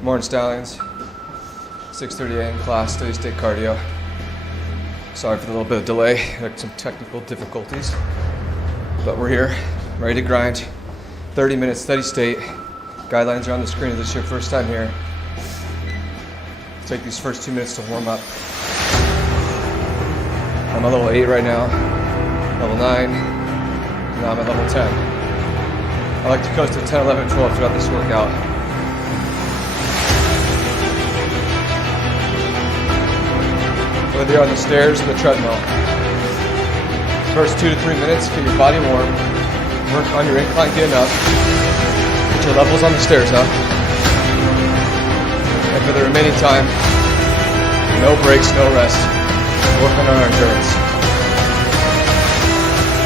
Morning, Stallions. 6:30 a.m. class, steady state cardio. Sorry for the little bit of delay, had some technical difficulties, but we're here, ready to grind. 30 minutes, steady state. Guidelines are on the screen if this is your first time here. Take these first 2 minutes to warm up. I'm at level 8 right now, level 9, now I'm at level 10. I like to coast to 10, 11, 12 throughout this workout. Whether you're on the stairs or the treadmill. First 2 to 3 minutes, get your body warm. Work on your incline getting up. Get your levels on the stairs up. And for the remaining time, no breaks, no rest. Work on our endurance.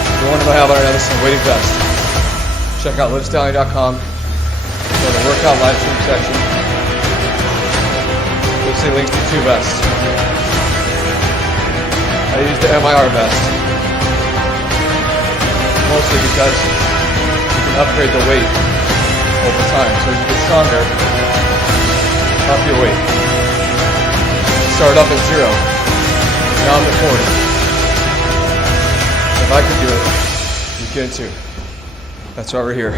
If you want to know how about our Edison weighted vest, check out LivStallion.com. Go to the workout live stream section. You'll see links to 2 vests. I use the MIR vest, mostly because you can upgrade the weight over time. So as you get stronger, up your weight. Start up at 0, now I'm at 40. If I could do it, you can too. That's why we're here.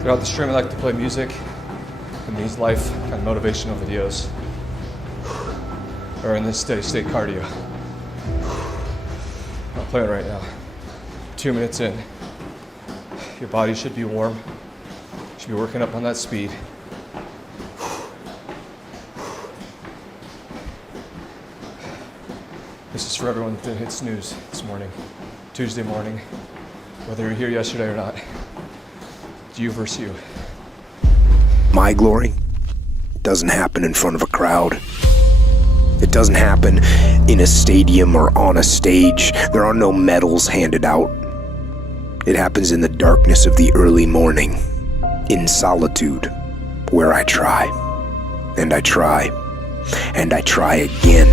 Throughout the stream, I like to play music in these life kind of motivational videos, or in this steady state cardio. I'll play it right now. 2 minutes in. Your body should be warm. You should be working up on that speed. This is for everyone that didn't hit snooze this morning, Tuesday morning, whether you're here yesterday or not. It's you versus you. My glory doesn't happen in front of a crowd. It doesn't happen in a stadium or on a stage. There are no medals handed out. It happens in the darkness of the early morning, in solitude, where I try, and I try, and I try again,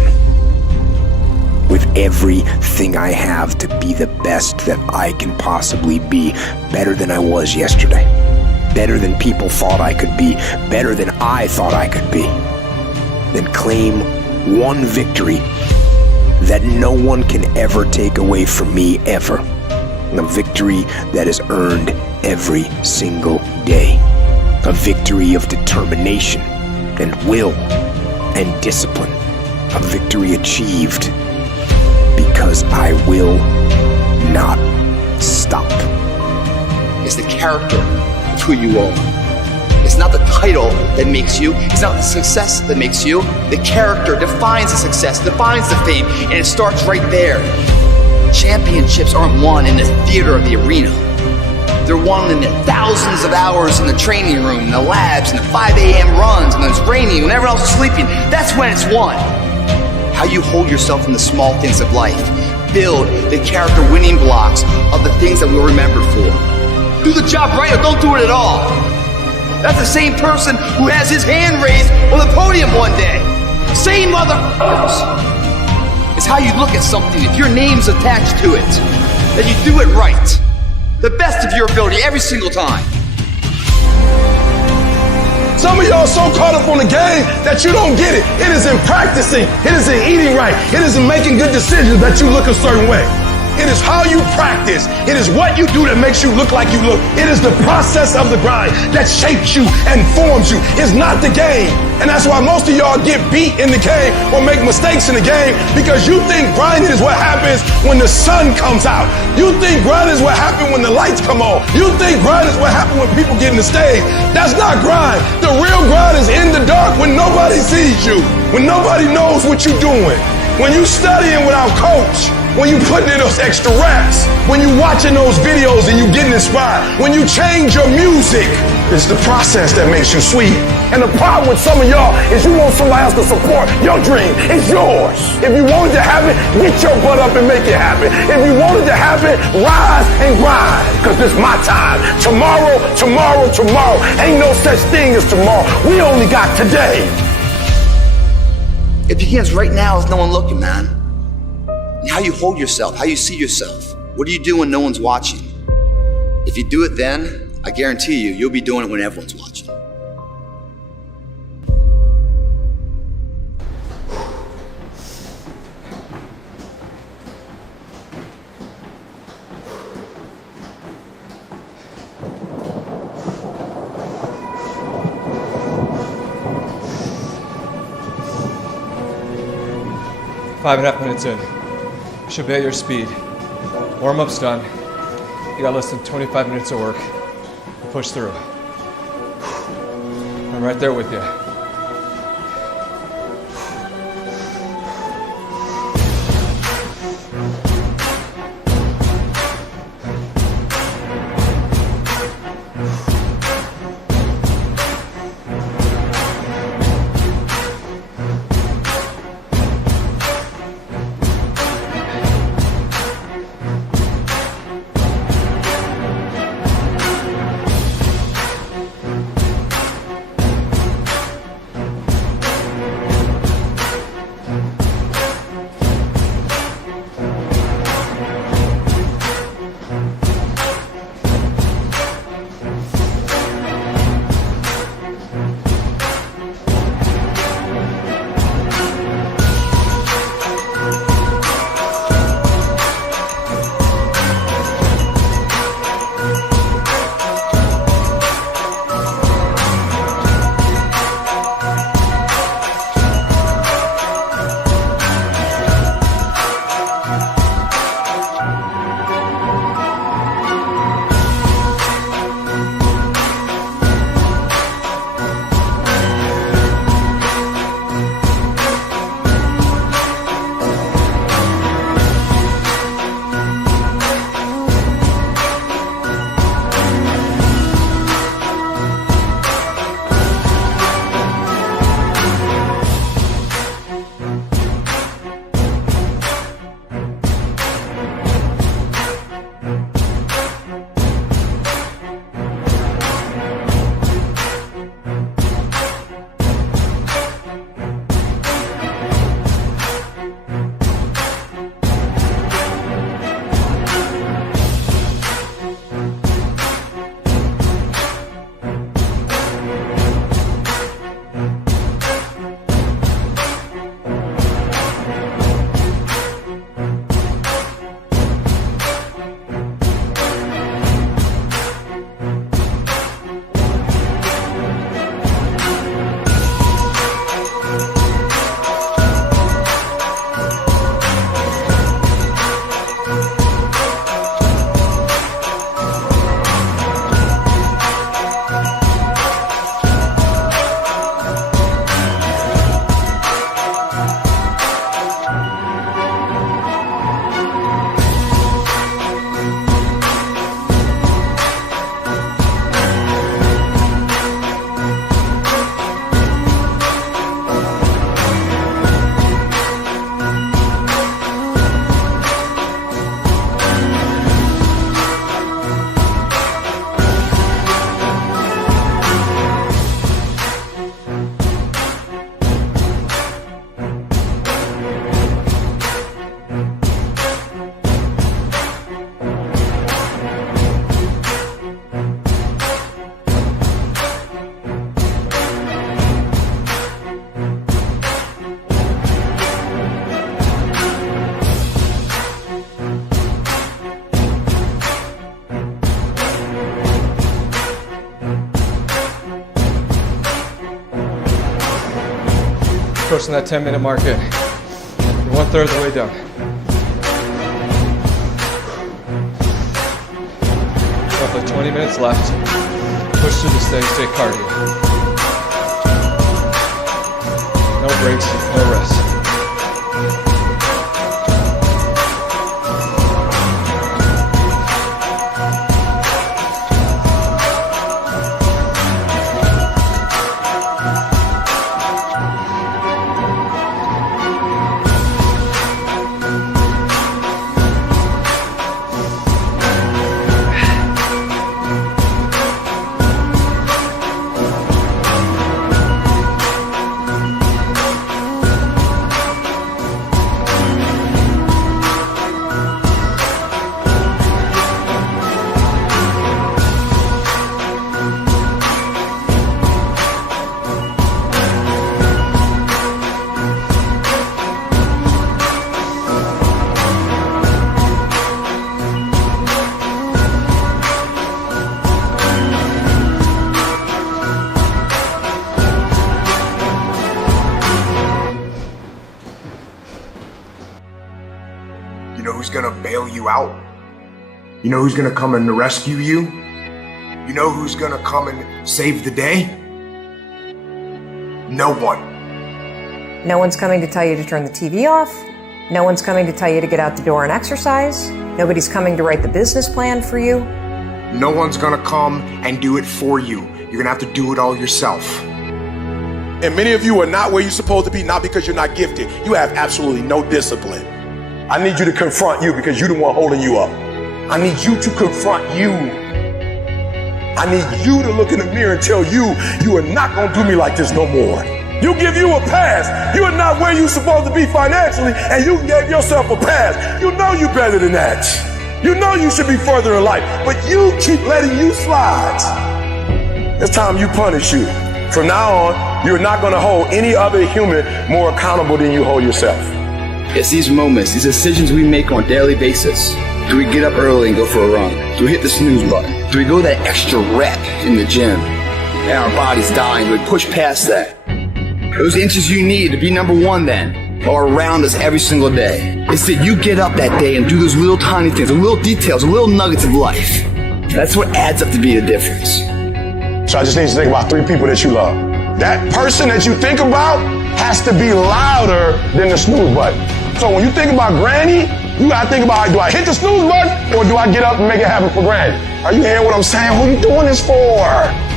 with everything I have to be the best that I can possibly be, better than I was yesterday, better than people thought I could be, better than I thought I could be. then claim one victory that no one can ever take away from me ever. A victory that is earned every single day. A victory of determination and will and discipline. A victory achieved because I will not stop. It's the character of who you are. It's not the title that makes you. It's not the success that makes you. The character defines the success, defines the fame, and it starts right there. Championships aren't won in the theater of the arena. They're won in the thousands of hours in the training room, in the labs, in the 5 a.m. runs, when it's raining, when everyone else is sleeping. That's when it's won. How you hold yourself in the small things of life. Build the character winning blocks of the things that we'll remember for. Do the job right or don't do it at all. That's the same person who has his hand raised on the podium one day. Same motherfuckers. It's how you look at something. If your name's attached to it, that you do it right. The best of your ability every single time. Some of y'all so caught up on the game that you don't get it. It is in practicing. It is in eating right. It is in making good decisions that you look a certain way. It is how you practice. It is what you do that makes you look like you look. It is the process of the grind that shapes you and forms you. It's not the game. And that's why most of y'all get beat in the game or make mistakes in the game, because you think grinding is what happens when the sun comes out. You think grinding is what happens when the lights come on. You think grinding is what happens when people get in the stage. That's not grind. The real grind is in the dark when nobody sees you, when nobody knows what you're doing, when you studying without coach, when you putting in those extra reps, when you watching those videos and you getting inspired, when you change your music. It's the process that makes you sweet. And the problem with some of y'all is you want somebody else to support your dream. It's yours. If you want it to happen, get your butt up and make it happen. If you want it to happen, rise and grind. Because this is my time. Tomorrow, tomorrow, tomorrow. Ain't no such thing as tomorrow. We only got today. It begins right now with no one looking, man. And how you hold yourself, how you see yourself. What do you do when no one's watching? If you do it then, I guarantee you, you'll be doing it when everyone's watching. Five and a half minutes in. You should be at your speed. Warm-up's done. You got less than 25 minutes of work. Push through. I'm right there with you. Approaching that 10-minute market. You're 1/3 of the way done. Roughly 20 minutes left. Push through the steady state cardio. No breaks, no rest. You know who's gonna bail you out? You know who's gonna come and rescue you? You know who's gonna come and save the day? No one. No one's coming to tell you to turn the TV off. No one's coming to tell you to get out the door and exercise. Nobody's coming to write the business plan for you. No one's gonna come and do it for you. You're gonna have to do it all yourself. And many of you are not where you're supposed to be, not because you're not gifted. You have absolutely no discipline. I need you to confront you because you're the one holding you up. I need you to confront you. I need you to look in the mirror and tell you, you are not gonna do me like this no more. You give you a pass. You are not where you're supposed to be financially, and you gave yourself a pass. You know you're better than that. You know you should be further in life, but you keep letting you slide. It's time you punish you. From now on, you're not gonna hold any other human more accountable than you hold yourself. It's these moments, these decisions we make on a daily basis. Do we get up early and go for a run? Do we hit the snooze button? Do we go that extra rep in the gym? And our body's dying, do we push past that? Those inches you need to be number one then are around us every single day. It's that you get up that day and do those little tiny things, the little details, the little nuggets of life. That's what adds up to be the difference. So I just need you to think about 3 people that you love. That person that you think about has to be louder than the snooze button. So when you think about Granny, you gotta think about, do I hit the snooze button or do I get up and make it happen for Granny? Are you hearing what I'm saying? Who you doing this for?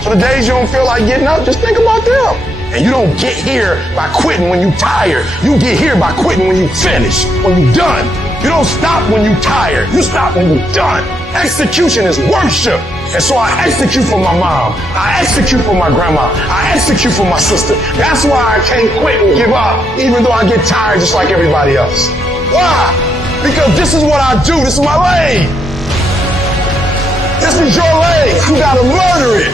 So the days you don't feel like getting up, just think about them. And you don't get here by quitting when you're tired. You get here by quitting when you finish, when you're done. You don't stop when you're tired. You stop when you're done. Execution is worship. And so I execute for my mom. I execute for my grandma. I execute for my sister. That's why I can't quit and give up, even though I get tired just like everybody else. Why? Because this is what I do. This is my lane. This is your lane. You gotta murder it.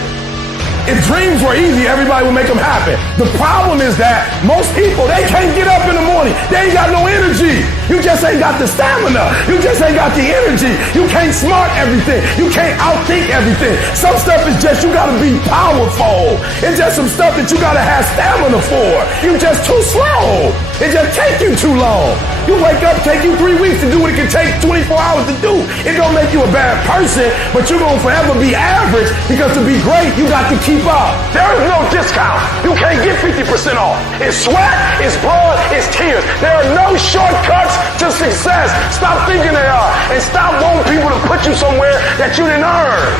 If dreams were easy, everybody would make them happen. The problem is that most people, they can't get up in the morning. They ain't got no energy. You just ain't got the stamina. You just ain't got the energy. You can't smart everything. You can't outthink everything. Some stuff is just, you gotta be powerful. It's just some stuff that you gotta have stamina for. You just too slow. It just take you too long. You wake up, take you 3 weeks to do what it can take 24 hours to do. It don't make you a bad person, but you're gonna forever be average because to be great, you got to keep up. There is no discount. You can't get 50% off. It's sweat, it's blood, it's tears. There are no shortcuts to success. Stop thinking they are, and stop wanting people to put you somewhere that you didn't earn.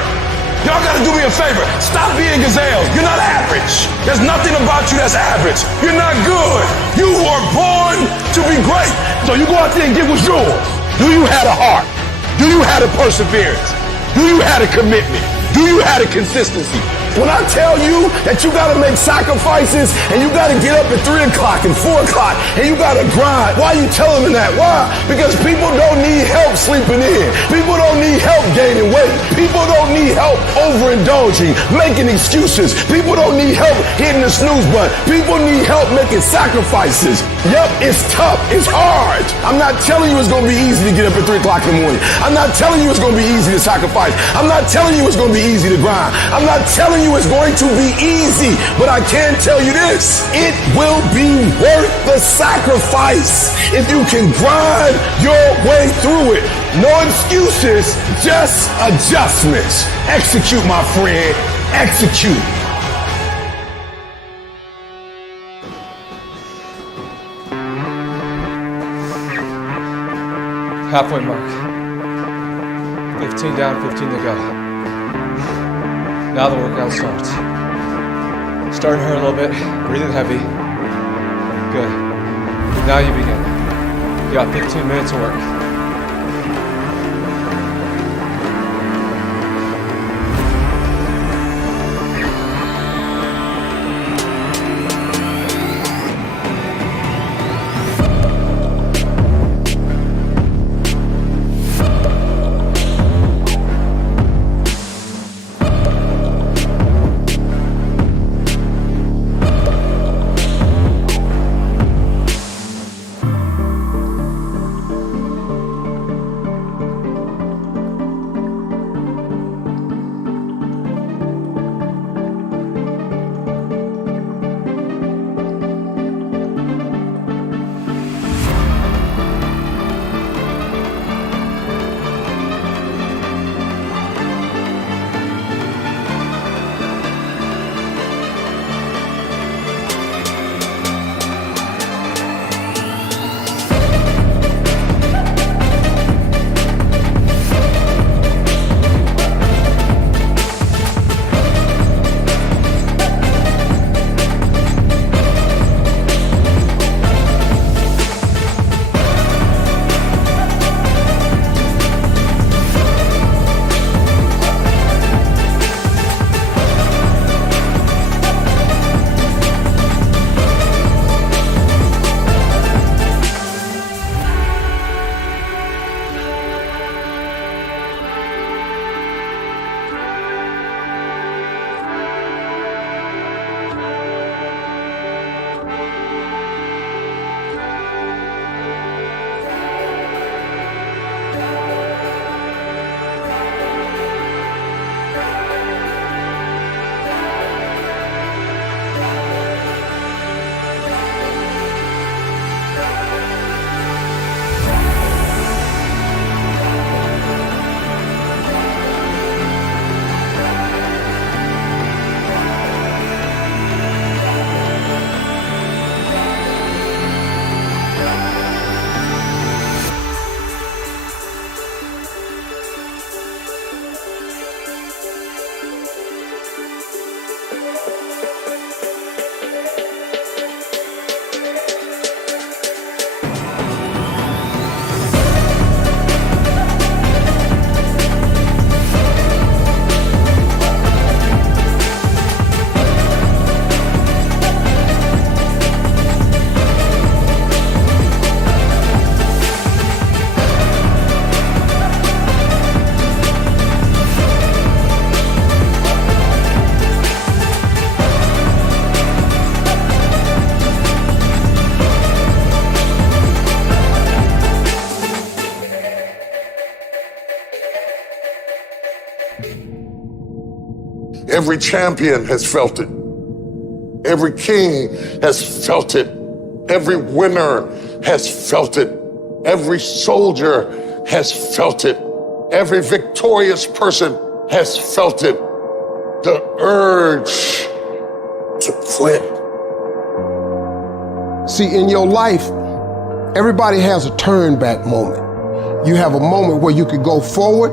Y'all gotta do me a favor. Stop being gazelles. You're not average. There's nothing about you that's average. You're not good. You were born to be great. So you go out there and get what's yours. Do you have a heart? Do you have a perseverance? Do you have a commitment? Do you have a consistency? When I tell you that you gotta make sacrifices and you gotta get up at 3 o'clock and 4 o'clock and you gotta grind, why are you telling them that? Why? Because people don't need help sleeping in. People don't need help gaining weight. People don't need help overindulging, making excuses. People don't need help hitting the snooze button. People need help making sacrifices. Yup, it's tough. It's hard. I'm not telling you it's gonna be easy to get up at 3 o'clock in the morning. I'm not telling you it's gonna be easy to sacrifice. I'm not telling you it's gonna be easy to grind. I'm not telling you it's going to be easy, but I can tell you this, it will be worth a sacrifice if you can grind your way through it. No excuses, just adjustments. Execute, my friend, execute. Halfway mark. 15 down, 15 to go. Now the workout starts. Starting to hurt a little bit, breathing heavy. Good. Now you begin. You got 15 minutes of work. Every champion has felt it. Every king has felt it. Every winner has felt it. Every soldier has felt it. Every victorious person has felt it. The urge to quit. See, in your life, everybody has a turn back moment. You have a moment where you could go forward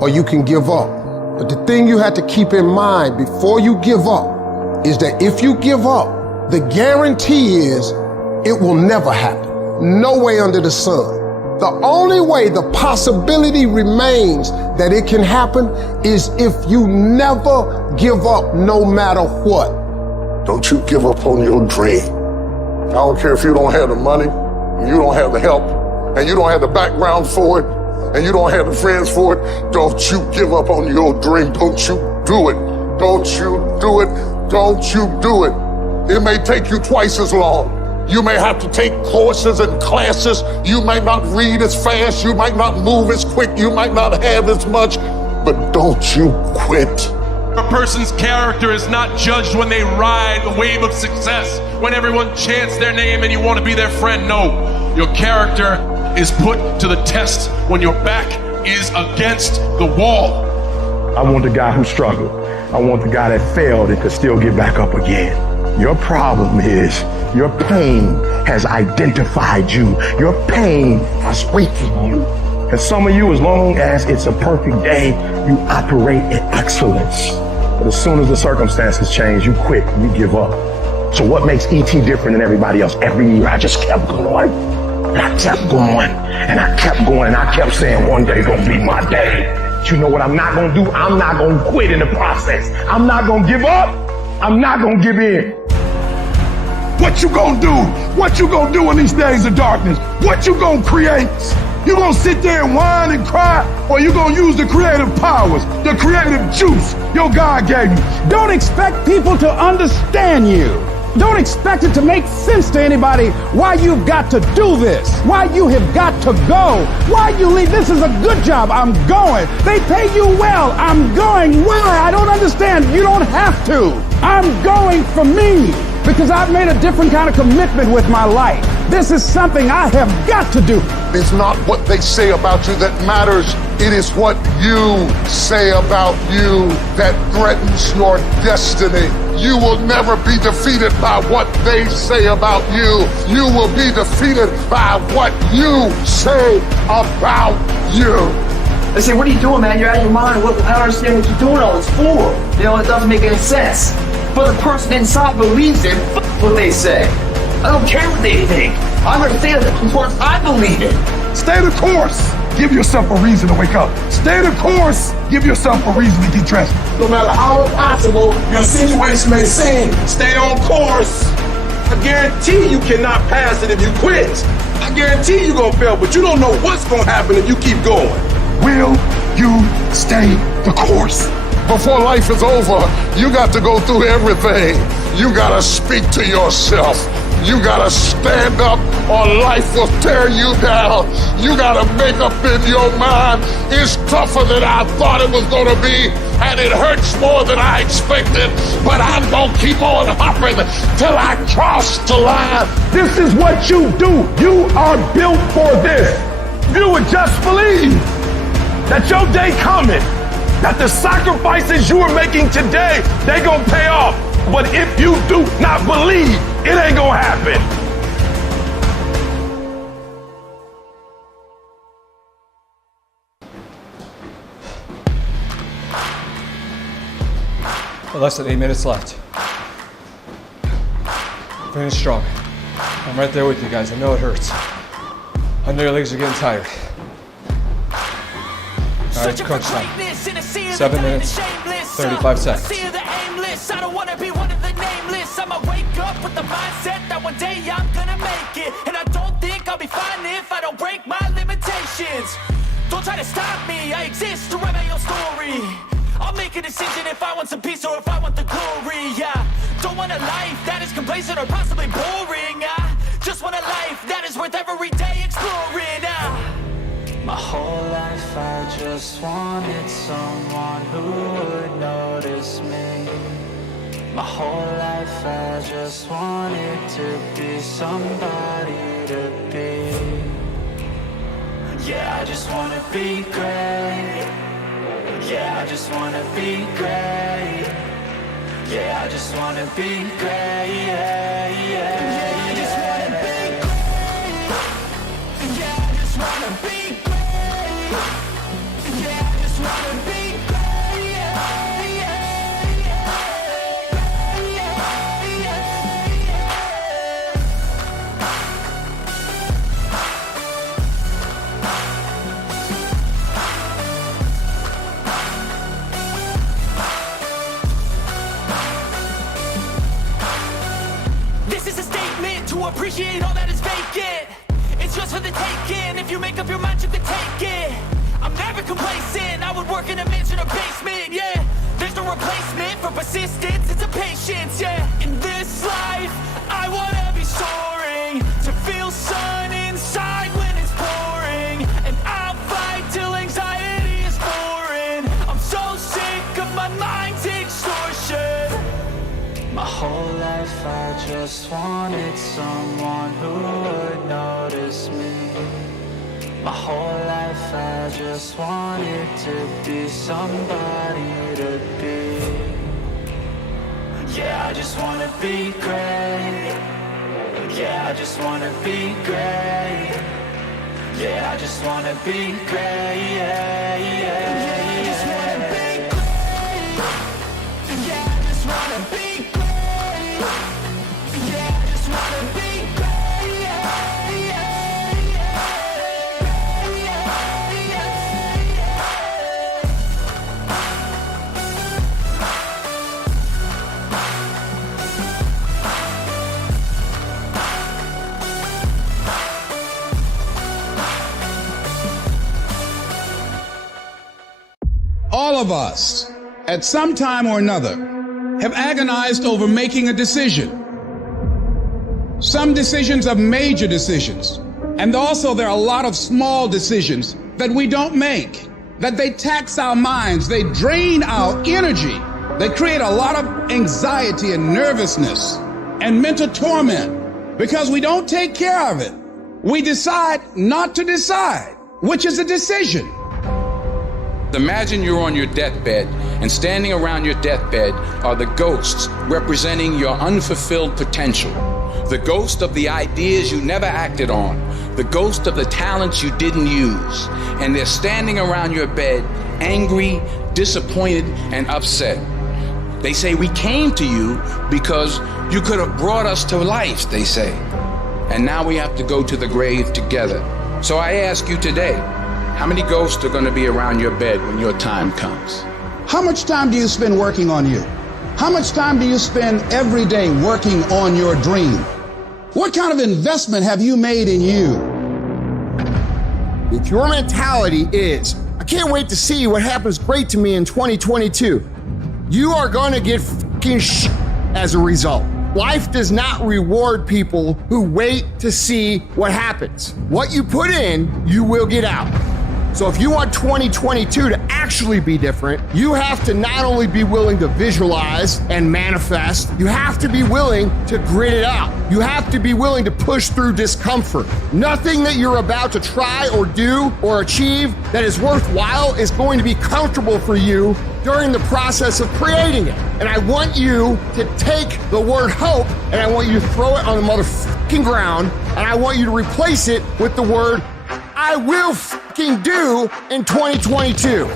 or you can give up. But the thing you have to keep in mind before you give up is that if you give up, the guarantee is it will never happen. No way under the sun. The only way the possibility remains that it can happen is if you never give up no matter what. Don't you give up on your dream. I don't care if you don't have the money, you don't have the help, and you don't have the background for it, and you don't have the friends for it. Don't you give up on your dream. Don't you do it. Don't you do it. Don't you do it. It may take you twice as long. You may have to take courses and classes. You might not read as fast. You might not move as quick. You might not have as much. But don't you quit. A person's character is not judged when they ride the wave of success, when everyone chants their name and you want to be their friend. No, your character is put to the test when your back is against the wall. I want the guy who struggled. I want the guy that failed and could still get back up again. Your problem is your pain has identified you. Your pain has weakened you. And some of you, as long as it's a perfect day, you operate in excellence. But as soon as the circumstances change, you quit, you give up. So what makes E.T. different than everybody else? Every year I just kept going. And I kept going. And I kept going. And I kept saying, one day gonna be my day. But you know what I'm not gonna do? I'm not gonna quit in the process. I'm not gonna give up. I'm not gonna give in. What you gonna do? What you gonna do in these days of darkness? What you gonna create? You gonna sit there and whine and cry, or you gonna use the creative powers, the creative juice your God gave you? Don't expect people to understand you. Don't expect it to make sense to anybody why you've got to do this, why you have got to go, why you leave. This is a good job. I'm going. They pay you well. I'm going. Why? I don't understand. You don't have to. I'm going for me because I've made a different kind of commitment with my life. This is something I have got to do. It's not what they say about you that matters. It is what you say about you that threatens your destiny. You will never be defeated by what they say about you. You will be defeated by what you say about you. They say, what are you doing, man? You're out of your mind. I don't understand what you're doing all this for. You know, it doesn't make any sense. But the person inside believes it. What they say. I don't care what they think. I understand that. Of course, I believe it. Stay the course. Give yourself a reason to wake up. Stay the course. Give yourself a reason to get dressed. No matter how impossible your situation may seem, stay on course. I guarantee you cannot pass it if you quit. I guarantee you're gonna fail, but you don't know what's gonna happen if you keep going. Will you stay the course? Before life is over, you got to go through everything. You gotta speak to yourself. You gotta stand up or life will tear you down. You gotta make up in your mind. It's tougher than I thought it was gonna be, and it hurts more than I expected, but I'm gonna keep on hopping till I cross the line. This is what you do. You are built for this. You would just believe that your day coming, that the sacrifices you are making today, they gonna pay off. But if you do not believe, it ain't gonna happen. Less than 8 minutes left. Finish strong. I'm right there with you guys. I know it hurts. I know your legs are getting tired. All right, crunch time. 7 minutes, 35 seconds. I don't wanna be one of the nameless. I'ma wake up with the mindset that one day I'm gonna make it. And I don't think I'll be fine if I don't break my limitations. Don't try to stop me, I exist to write my own story. I'll make a decision if I want some peace or if I want the glory, yeah. Don't want a life that is complacent or possibly boring, just want a life that is worth every day exploring, My whole life I just wanted someone who would notice me. My whole life I just wanted to be somebody to be. Yeah, I just wanna be great. Yeah, I just wanna be great. Yeah, I just wanna be great. Yeah, yeah, I just wanna be great. Yeah, I just wanna be great. Yeah, I just wanna be great. Yeah, yeah, This is a statement to appreciate all that is vacant. It's just for the taking. If you make up your mind, you can take it. I'm never complacent. I would work in a mansion or basement, yeah. There's no replacement for persistence. It's a patience, yeah. In this life, I wanna be soaring, to feel sun inside when it's pouring, and I'll fight till anxiety is foreign. I'm so sick of my mind takes wanted someone who would notice me. My whole life I just wanted to be somebody to be. Yeah, I just wanna be great. Yeah, I just wanna be great. Yeah, I just wanna be great. Yeah, yeah, yeah. I just wanna be great. Yeah, I just wanna be great. Yeah, I just wanna be great. Yeah, yeah, All of us, at some time or another, have agonized over making a decision. Some decisions are major decisions, and also there are a lot of small decisions that we don't make, that they tax our minds, they drain our energy, they create a lot of anxiety and nervousness and mental torment because we don't take care of it. We decide not to decide, which is a decision. Imagine you're on your deathbed, and standing around your deathbed are the ghosts representing your unfulfilled potential. The ghost of the ideas you never acted on, the ghost of the talents you didn't use. And they're standing around your bed, angry, disappointed, and upset. They say, we came to you because you could have brought us to life, they say. And now we have to go to the grave together. So I ask you today, how many ghosts are going to be around your bed when your time comes? How much time do you spend working on you? How much time do you spend every day working on your dream? What kind of investment have you made in you? If your mentality is, I can't wait to see what happens great to me in 2022, you are going to get fucking as a result. Life does not reward people who wait to see what happens. What you put in, you will get out. So if you want 2022 to actually be different, you have to not only be willing to visualize and manifest, you have to be willing to grit it out. You have to be willing to push through discomfort. Nothing that you're about to try or do or achieve that is worthwhile is going to be comfortable for you during the process of creating it. And I want you to take the word hope and I want you to throw it on the motherfucking ground and I want you to replace it with the word I will fucking do in 2022.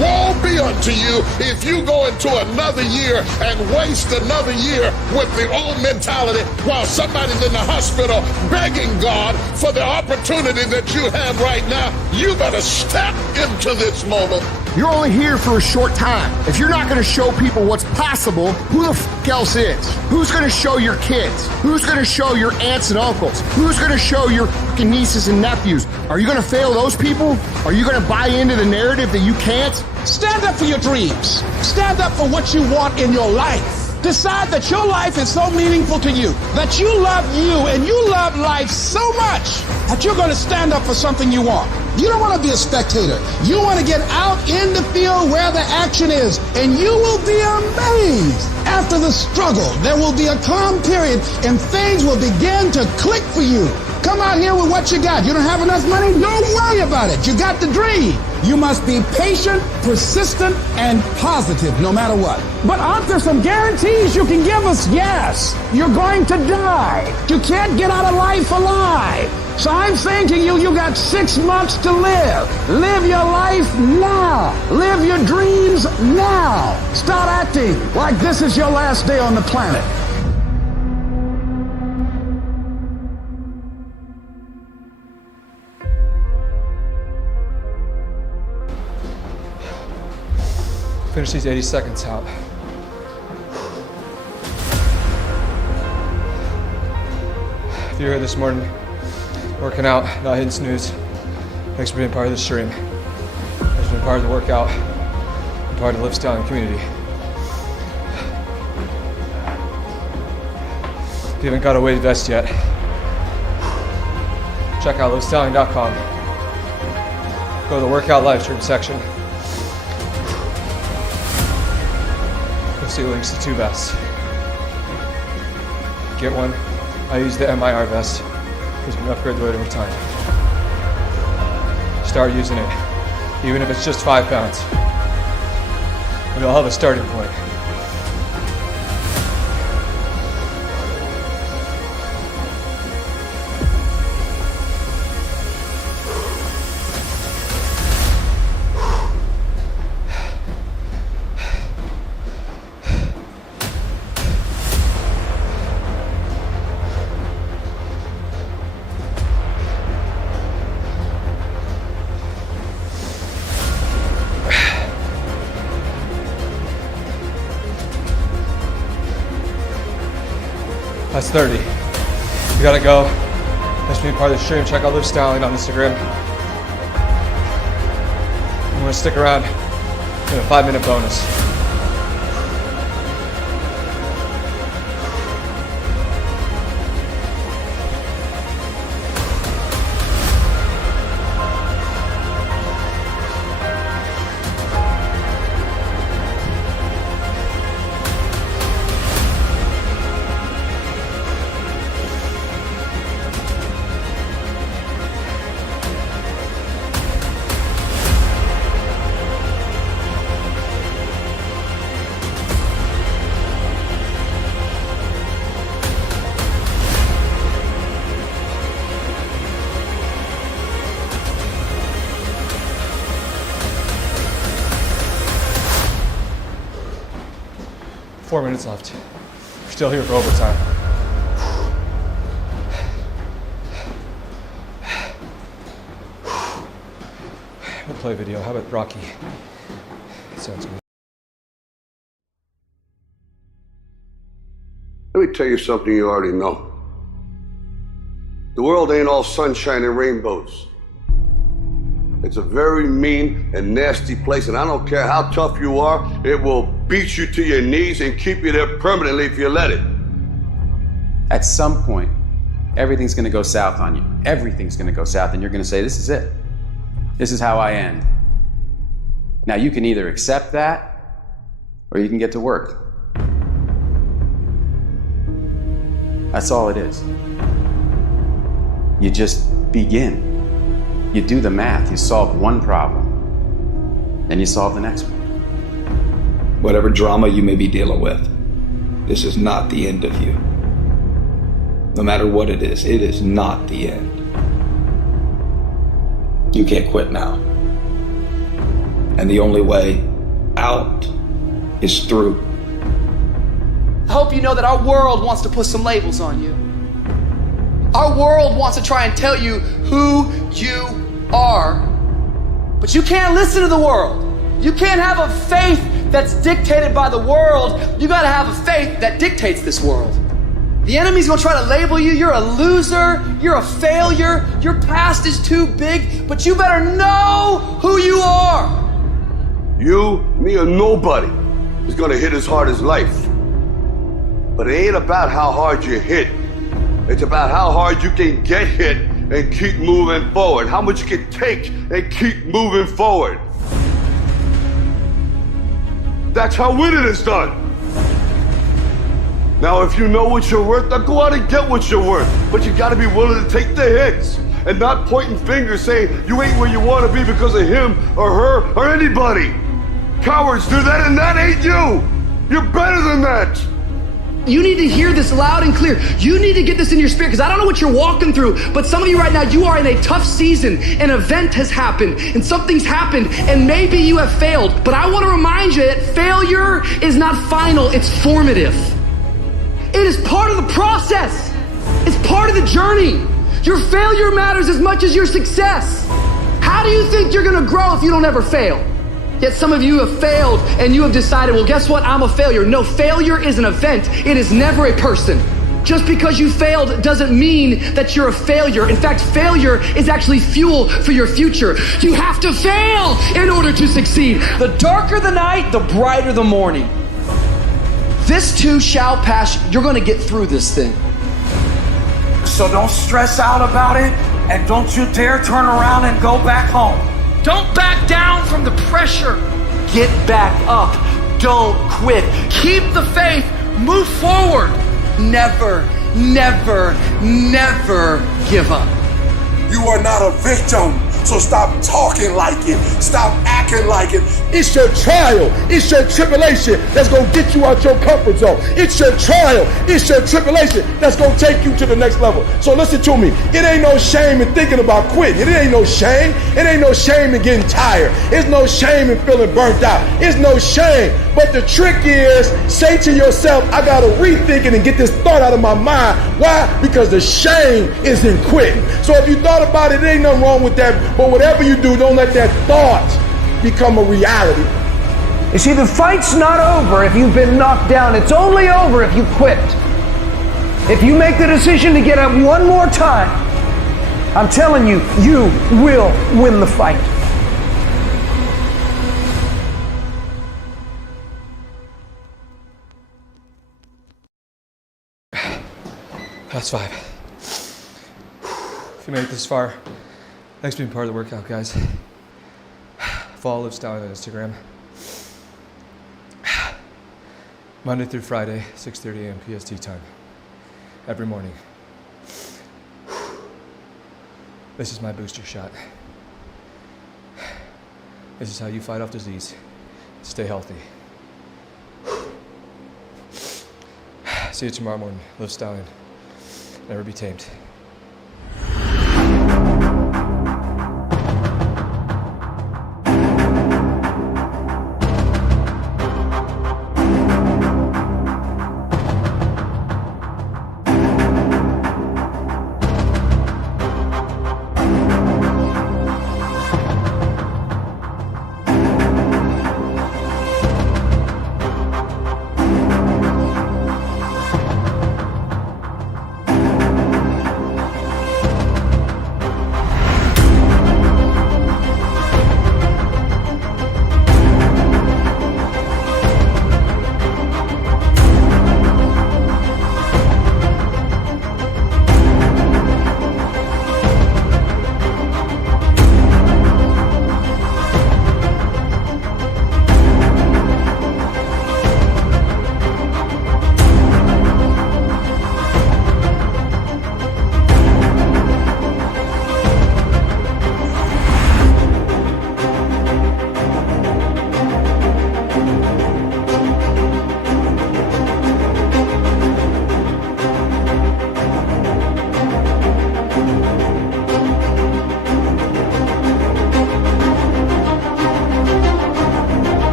Woe be unto you if you go into another year and waste another year with the old mentality while somebody's in the hospital begging God for the opportunity that you have right now. You better step into this moment. You're only here for a short time. If you're not going to show people what's possible, who the fuck else is? Who's going to show your kids? Who's going to show your aunts and uncles? Who's going to show your fucking nieces and nephews? Are you going to fail those people? Are you going to buy into the narrative that you can't? Stand up for your dreams. Stand up for what you want in your life. Decide that your life is so meaningful to you, that you love you and you love life so much that you're going to stand up for something you want. You don't want to be a spectator. You want to get out in the field where the action is, and you will be amazed. After the struggle, there will be a calm period and things will begin to click for you. Come out here with what you got. You don't have enough money? Don't worry about it. You got the dream. You must be patient, persistent, and positive no matter what. But aren't there some guarantees you can give us? Yes. You're going to die. You can't get out of life alive. So I'm saying to you, you got 6 months to live. Live your life now. Live your dreams now. Start acting like this is your last day on the planet. Finish these 80 seconds out. If you're here this morning, working out, not hitting snooze, thanks for being part of the stream. Thanks for being part of the workout, and part of the LivStallion community. If you haven't got a weighted vest yet, check out LivStallion.com. Go to the workout live stream section. You'll see links to 2 vests. get one, I use the MIR vest because you can upgrade the weight over time. Start using it, even if it's just 5 pounds. We all have a starting point. That's 30. We gotta go. Thanks for being part of the stream. Check out LivStallion on Instagram. I'm gonna stick around in a 5-minute bonus. Four minutes left. We're still here for overtime. We'll play a video. How about Rocky? Sounds good. Let me tell you something you already know. The world ain't all sunshine and rainbows. It's a very mean and nasty place, and I don't care how tough you are, it will beat you to your knees and keep you there permanently if you let it. At some point, everything's gonna go south on you. Everything's gonna go south, and you're gonna say, this is it. This is how I end. Now, you can either accept that, or you can get to work. That's all it is. You just begin. You do the math, you solve one problem, then you solve the next one. Whatever drama you may be dealing with, this is not the end of you. No matter what it is not the end. You can't quit now. And the only way out is through. I hope you know that our world wants to put some labels on you. Our world wants to try and tell you who you are, but you can't listen to the world. You can't have a faith that's dictated by the world. You gotta have a faith that dictates this world. The enemy's gonna try to label you. You're a loser. You're a failure. Your past is too big, but you better know who you are. You, me, or nobody is gonna hit as hard as life. But it ain't about how hard you hit. It's about how hard you can get hit and keep moving forward. How much you can take and keep moving forward. That's how winning is done. Now, if you know what you're worth, now go out and get what you're worth. But you gotta be willing to take the hits and not pointing fingers saying you ain't where you wanna be because of him or her or anybody. Cowards do that, and that ain't you. You're better than that. You need to hear this loud and clear. You need to get this in your spirit, because I don't know what you're walking through, but some of you right now, you are in a tough season. An event has happened, and something's happened, and maybe you have failed. But I want to remind you that failure is not final, it's formative. It is part of the process. It's part of the journey. Your failure matters as much as your success. How do you think you're gonna grow if you don't ever fail? Yet some of you have failed and you have decided, well, guess what? I'm a failure. No, failure is an event. It is never a person. Just because you failed doesn't mean that you're a failure. In fact, failure is actually fuel for your future. You have to fail in order to succeed. The darker the night, the brighter the morning. This too shall pass. You're gonna get through this thing. So don't stress out about it, and don't you dare turn around and go back home. Don't back down from the pressure. Get back up. Don't quit. Keep the faith. Move forward. Never never, never give up. You are not a victim, so stop talking like it. Stop acting like it. It's your trial. It's your tribulation that's going to get you out your comfort zone. It's your trial. It's your tribulation that's going to take you to the next level. So listen to me. It ain't no shame in thinking about quitting. It ain't no shame. It ain't no shame in getting tired. It's no shame in feeling burnt out. It's no shame. But the trick is, say to yourself, I got to rethink it and get this thought out of my mind. Why? Because the shame is in quitting. So if you thought about it, there ain't nothing wrong with that. But whatever you do, don't let that thought become a reality. You see, the fight's not over if you've been knocked down. It's only over if you quit. If you make the decision to get up one more time, I'm telling you, you will win the fight. That's 5. If you made it this far, thanks for being part of the workout, guys. Follow LivStallion on Instagram. Monday through Friday, 6:30 a.m. PST time. Every morning. This is my booster shot. This is how you fight off disease. Stay healthy. See you tomorrow morning. LivStallion. Never be tamed.